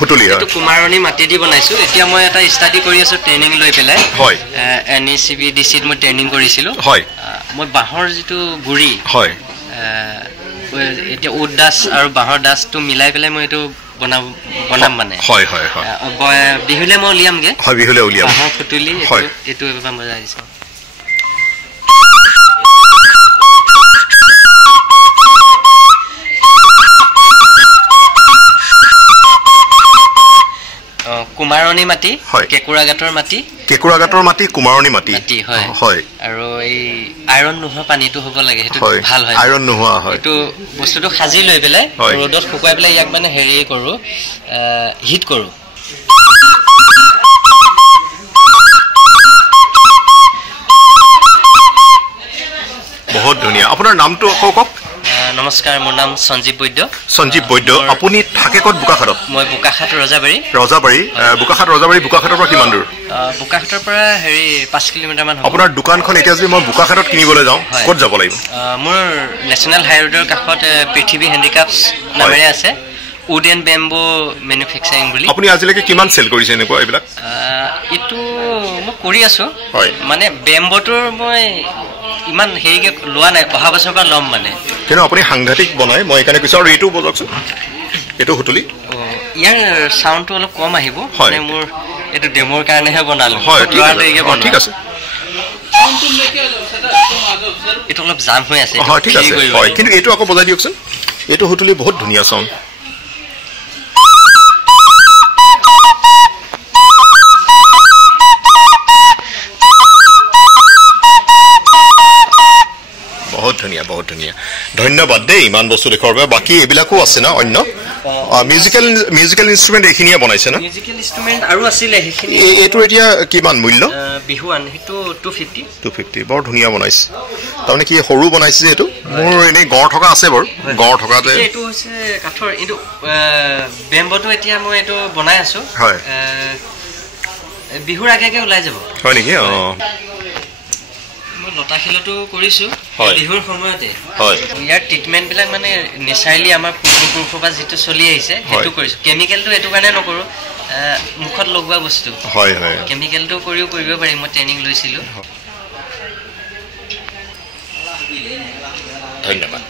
হুতুলি আছে এটো কুমাৰণী মাটি দি বনাইছো এতিয়া মই এটা ষ্টাডি কৰি আছো ট্ৰেইনিং লৈ পেলাই হয় NECBDC ত মই ট্ৰেইনিং কৰিছিলো হয় মই বাহৰ যেটো গুৰি হয় এটা উড ডাস আৰু বাহৰ ডাসটো মিলাই পেলাই মই এটো বনাম মানে হয় হয় হয় বিহুলে মই উলিয়ামগে হয় বিহুলে উলিয়াম বাহৰ হুতুলি এটো এবাৰ মজা আহিছে কুমাৰণী মাটি কেকুৰাগাটৰ মাটি কুমাৰণী মাটি হয় হয় আৰু এই আইৰন নোহোৱা পানীটো হ'ব লাগে হেতু ভাল হয় আইৰন নোহোৱা হয় এটো বস্তুটো খাজি লৈ পেলাই ৰ'দত শুকুৱাই পেলাই ইয়াক মানে হেৰি কৰো হিট কৰো বহুত ধুনিয়া আপোনাৰ নামটো কক নমস্কাৰ মোৰ নাম সঞ্জীৱ বৈদ্য আপুনি থাকে কত বুকাখাটত মই বুকাখাট ৰজাবাৰী বুকাখাটৰ পৰা কিমান দূৰ বুকাখাটৰ পৰা হেৰি 5 কিলোমিটাৰ মান হ'ব আপোনাৰ দোকানখন এতিয়া যদি মই বুকাখাটত কিনিবলৈ যাওঁ কত যাব লাগিব মোৰ নেশনাল হাই ৰোডৰ কাষত পৃথিৱী হেন্ডিক্ৰাফটছ নামেৰে আছে উড এণ্ড বেম্বো মেনুফেকচাৰিং বুলি আপুনি আজিলৈকে কিমান সেল কৰিছে এনেকুৱা এইবিলাক ইটো মই কৰি আছো মানে বেম্বোটোৰ মই ইমান হেৰিকে লোৱা নাই অহা বছৰৰ পৰা লম মানে কিন্তু আপুনি সাংঘাতিক বনাই মই এখানে কিছু আৰু এইটো বজাকছো এটো হুতুলি ইয়াৰ সাউন্ডটো অলপ কম আহিব মানে মোৰ এটো ডেমোৰ কাৰণেহে বনালো হয় ঠিক আছে এটো অলপ জাম হৈ আছে হয় ঠিক আছে হয় কিন্তু এটো আকৌ বজাই দিয়কচোন এটো হুতুলি বহুত ধুনিয়া সাউন্ড बहुत धुनिया धन्यवाद दे इमान बस्तु देखर बाकी एबिलाको আছে না অন্য মিউজিক্যাল ইনস্ট্ৰুমেন্ট এখিনিয়া বনাইছে না মিউজিক্যাল ইনস্ট্ৰুমেন্ট আৰু আছিলে এখিনি এটো এতিয়া কিমান মূল্য বিহুৱান হেতু 250 বৰ ধুনিয়া বনাইছে তাৰমানে কি সৰু বনাইছে এটো মোৰ এনে গড় থকা আছে বৰ গড় থকা যে এটো হৈছে কাঠৰ এটো বেম্বোটো এতিয়া মই এটো বনাই আছো হয় বিহুৰ আগে ওলাই যাব হয় নেকি লতাখিলটো কৰিছো বিহুৰ সময়তে হয় ইয়াৰ ট্ৰিটমেন্ট বিলাক মানে নেচাৰেলি আমাৰ পূৰ্বপুৰুষৰ যেটো চলি আহিছে হেতু কৰিছো কেমিক্যালটো এটো কাৰণে নকৰো মুখত লগৱা বস্তু হয় হয় কেমিক্যালটো কৰিব পাৰি মই ট্ৰেইনিং লৈছিলো ধন্যবাদ